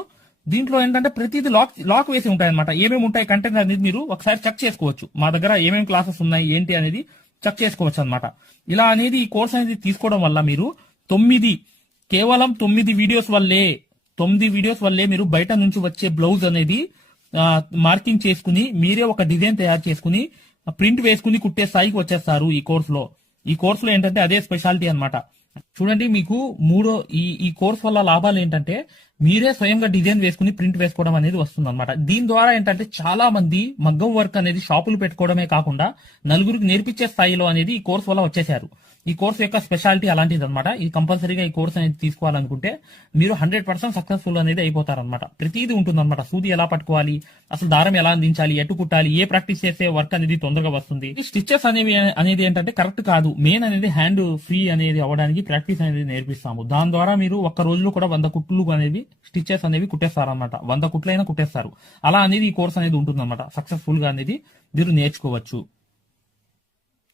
దీంట్లో ఏంటంటే ప్రతిదీ లాక్ వేసి ఉంటాయి అనమాట. ఏమేమి ఉంటాయి కంటెంట్ అనేది మీరు ఒకసారి చెక్ చేసుకోవచ్చు. మా దగ్గర ఏమేమి క్లాసెస్ ఉన్నాయి ఏంటి అనేది చెక్ చేసుకోవచ్చు అనమాట. ఇలా అనేది ఈ కోర్స్ అనేది తీసుకోవడం వల్ల మీరు కేవలం 9 వీడియోస్ వల్లే మీరు బయట నుంచి వచ్చే బ్లౌజ్ అనేది మార్కింగ్ చేసుకుని మీరే ఒక డిజైన్ తయారు చేసుకుని ప్రింట్ వేసుకుని కుట్టే స్థాయికి వచ్చేస్తారు ఈ కోర్సులో ఏంటంటే అదే స్పెషాలిటీ అన్నమాట. చూడండి, మీకు ఈ కోర్స్ వల్ల లాభాలు ఏంటంటే మీరే స్వయంగా డిజైన్ వేసుకుని ప్రింట్ వేసుకోవడం అనేది వస్తుంది అనమాట. దీని ద్వారా ఏంటంటే చాలా మంది మగ్గం వర్క్ అనేది షాపులు పెట్టుకోవడమే కాకుండా నలుగురికి నేర్పించే స్థాయిలో అనేది ఈ కోర్స్ వల్ల వచ్చేసారు. ఈ కోర్స్ యొక్క స్పెషాలిటీ అలాంటిది అనమాట. ఇది కంపల్సరీగా ఈ కోర్స్ అనేది తీసుకోవాలనుకుంటే మీరు 100% సక్సెస్ఫుల్ అనేది అయిపోతారనమాట. ప్రతిదీ ఉంటుందన్నమాట. సూది ఎలా పట్టుకోవాలి, అసలు దారం ఎలా అందించాలి, ఎటు కుట్టాలి, ఏ ప్రాక్టీస్ చేస్తే వర్క్ అనేది తొందరగా వస్తుంది. ఈ స్టిచెస్ అనేది ఏంటంటే కరెక్ట్ కాదు. మెయిన్ అనేది హ్యాండ్ ఫ్రీ అనేది అవ్వడానికి ప్రాక్టీస్ అనేది నేర్పిస్తాము. దాని ద్వారా మీరు ఒక్క రోజులో కూడా 100 కుట్లు అనేవి స్టిచెస్ అనేవి కుట్టేస్తారనమాట. 100 కుట్లైనా కుట్టేస్తారు. అలా అనేది ఈ కోర్స్ అనేది ఉంటుందన్నమాట. సక్సెస్ఫుల్ గా అనేది మీరు నేర్చుకోవచ్చు.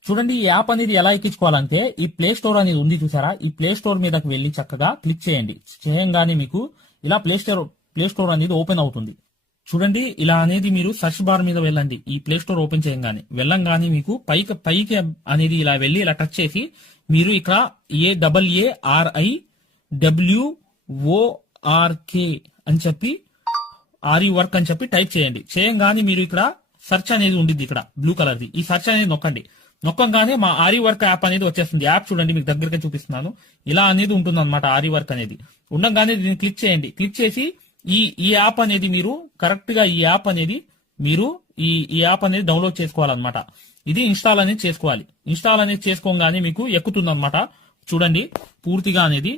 చూడండి, ఈ యాప్ అనేది ఎలా ఎక్కించుకోవాలంటే ఈ ప్లే స్టోర్ అనేది ఉంది చూసారా, ఈ ప్లే స్టోర్ మీదకి వెళ్ళి చక్కగా క్లిక్ చేయండి. చేయంగానే మీకు ఇలా ప్లే ప్లే స్టోర్ అనేది ఓపెన్ అవుతుంది. చూడండి, ఇలా అనేది మీరు సెర్చ్ బార్ మీద వెళ్ళండి. ఈ ప్లే స్టోర్ ఓపెన్ చేయంగానే వెళ్ళంగానే మీకు పైకి అనేది ఇలా వెళ్ళి ఇలా టచ్ చేసి మీరు ఇక్కడ AARIWORK అని చెప్పి ఆరి వర్క్ అని చెప్పి టైప్ చేయండి. చేయంగానే మీరు ఇక్కడ సెర్చ్ అనేది ఉండిద్ది, ఇక్కడ బ్లూ కలర్ది. ఈ సెర్చ్ అనేది నొక్కండి. నొక్కంగానే మా ఆరి వర్క్ యాప్ అనేది వచ్చేస్తుంది. యాప్ చూడండి, మీకు దగ్గరగా చూపిస్తున్నాను. ఇలా అనేది ఉంటుంది అనమాట ఆరి వర్క్ అనేది. ఉండగానే దీన్ని క్లిక్ చేయండి. క్లిక్ చేసి ఈ యాప్ అనేది మీరు కరెక్ట్ గా ఈ యాప్ అనేది డౌన్లోడ్ చేసుకోవాలన్నమాట. ఇది ఇన్స్టాల్ అనేది చేసుకోవాలి. ఇన్స్టాల్ అనేది చేసుకోగానే మీకు ఎక్కుతుంది అనమాట. చూడండి, పూర్తిగా అనేది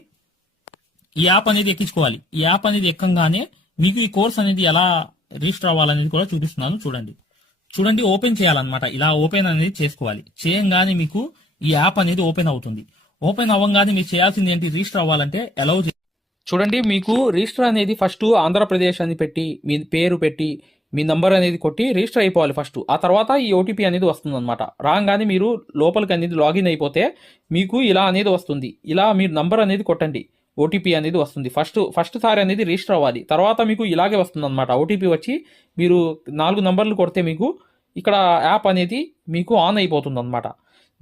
ఈ యాప్ అనేది ఎక్కించుకోవాలి. ఈ యాప్ అనేది ఎక్కంగానే మీకు ఈ కోర్స్ అనేది ఎలా రిజిస్టర్ అవ్వాలనేది కూడా చూపిస్తున్నాను. చూడండి, ఓపెన్ చేయాలన్నమాట. ఇలా ఓపెన్ అనేది చేసుకోవాలి. చేయంగానే మీకు ఈ యాప్ అనేది ఓపెన్ అవుతుంది. ఓపెన్ అవ్వగానే మీరు చేయాల్సింది ఏంటి, రిజిస్టర్ అవ్వాలంటే అలౌ. చూడండి, మీకు రిజిస్టర్ అనేది ఫస్ట్ ఆంధ్రప్రదేశ్ అని పెట్టి మీ పేరు పెట్టి మీ నంబర్ అనేది కొట్టి రిజిస్టర్ అయిపోవాలి ఫస్ట్. ఆ తర్వాత ఈ ఓటీపీ అనేది వస్తుంది అనమాట. రాగానే మీరు లోపలికి అనేది లాగిన్ అయిపోతే మీకు ఇలా అనేది వస్తుంది. ఇలా మీరు నంబర్ అనేది కొట్టండి, ఓటీపీ అనేది వస్తుంది. ఫస్ట్ సారి అనేది రిజిస్టర్ అవ్వాలి. తర్వాత మీకు ఇలాగే వస్తుంది అనమాట. ఓటీపీ వచ్చి మీరు 4 నంబర్లు కొడితే మీకు ఇక్కడ యాప్ అనేది మీకు ఆన్ అయిపోతుంది అనమాట.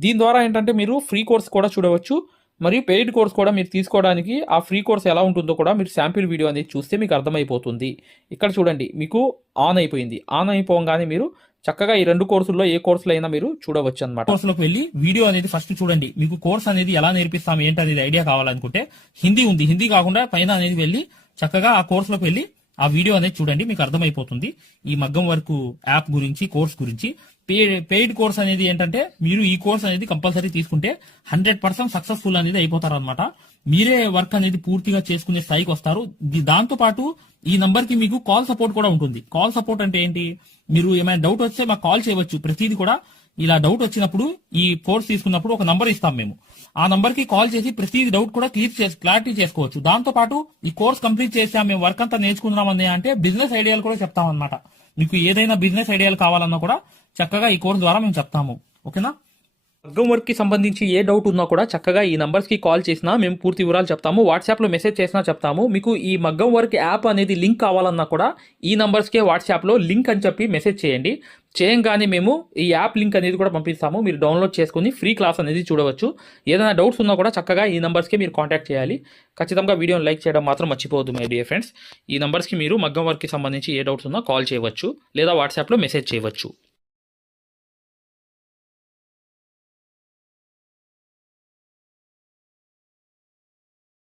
దీని ద్వారా ఏంటంటే మీరు ఫ్రీ కోర్స్ కూడా చూడవచ్చు, మరియు పెయిడ్ కోర్స్ కూడా మీరు తీసుకోవడానికి ఆ ఫ్రీ కోర్స్ ఎలా ఉంటుందో కూడా మీరు శాంపిల్ వీడియో అనేది చూస్తే మీకు అర్థమైపోతుంది. ఇక్కడ చూడండి, మీకు ఆన్ అయిపోయింది. ఆన్ అయిపోగానే మీరు చక్కగా ఈ 2 కోర్సుల్లో ఏ కోర్సులో అయినా మీరు చూడవచ్చు అనమాట. కోర్సులోకి వెళ్ళి వీడియో అనేది ఫస్ట్ చూడండి. మీకు కోర్స్ అనేది ఎలా నేర్పిస్తాం ఏంటి అనేది ఐడియా కావాలనుకుంటే హిందీ ఉంది, హిందీ కాకుండా పైన అనేది వెళ్ళి చక్కగా ఆ కోర్సులోకి వెళ్ళి ఆ వీడియో అనేది చూడండి, మీకు అర్థమైపోతుంది ఈ మగ్గం వర్క్ యాప్ గురించి, కోర్స్ గురించి. పెయిడ్ కోర్స్ అనేది ఏంటంటే మీరు ఈ కోర్స్ అనేది కంపల్సరీ తీసుకుంటే 100% సక్సెస్ఫుల్ అనేది అయిపోతారు అనమాట. మీరే వర్క్ అనేది పూర్తిగా చేసుకునే స్థాయికి వస్తారు. దాంతో పాటు ఈ నంబర్ కి మీకు కాల్ సపోర్ట్ కూడా ఉంటుంది. కాల్ సపోర్ట్ అంటే ఏంటి, మీరు ఏమైనా డౌట్ వస్తే మాకు కాల్ చేయవచ్చు. ప్రతిదీ కూడా ఇలా డౌట్ వచ్చినప్పుడు ఈ కోర్స్ తీసుకున్నప్పుడు ఒక నంబర్ ఇస్తాం మేము. ఆ నంబర్ కి కాల్ చేసి ప్రతి డౌట్ కూడా క్లారిటీ చేసుకోవచ్చు. దాంతో పాటు ఈ కోర్స్ కంప్లీట్ చేసాం, మేము వర్క్ అంతా నేర్చుకున్నామని అంటే బిజినెస్ ఐడియాలు కూడా చెప్తాం అనమాట. మీకు ఏదైనా బిజినెస్ ఐడియాలు కావాలన్నా కూడా చక్కగా ఈ కోర్స్ ద్వారా మేము చెప్తాము. ఓకేనా? మగ్గం వర్క్ కి సంబంధించి ఏ డౌట్ ఉన్నా కూడా చక్కగా ఈ నంబర్స్ కి కాల్ చేసినా మేము పూర్తి వివరాలు చెప్తాము. వాట్సాప్ లో మెసేజ్ చేసినా చెప్తాము. మీకు ఈ మగ్గం వర్క్ యాప్ అనేది లింక్ కావాలన్నా కూడా ఈ నంబర్స్ కే వాట్సాప్ లో లింక్ అని చెప్పి మెసేజ్ చేయండి. చేయంగానే మేము ఈ యాప్ లింక్ అనేది కూడా పంపిస్తాము. మీరు డౌన్లోడ్ చేసుకుని ఫ్రీ క్లాస్ అనేది చూడవచ్చు. ఏదైనా డౌట్స్ ఉన్నా కూడా చక్కగా ఈ నంబర్స్కి మీరు కాంటాక్ట్ చేయాలి. ఖచ్చితంగా వీడియోని లైక్ చేయడం మాత్రం మర్చిపోవద్దు మై డియర్ ఫ్రెండ్స్. ఈ నంబర్స్కి మీరు మగ్గం వర్క్కి సంబంధించి ఏ డౌట్స్ ఉన్నా కాల్ చేయవచ్చు లేదా వాట్సాప్లో మెసేజ్ చేయవచ్చు.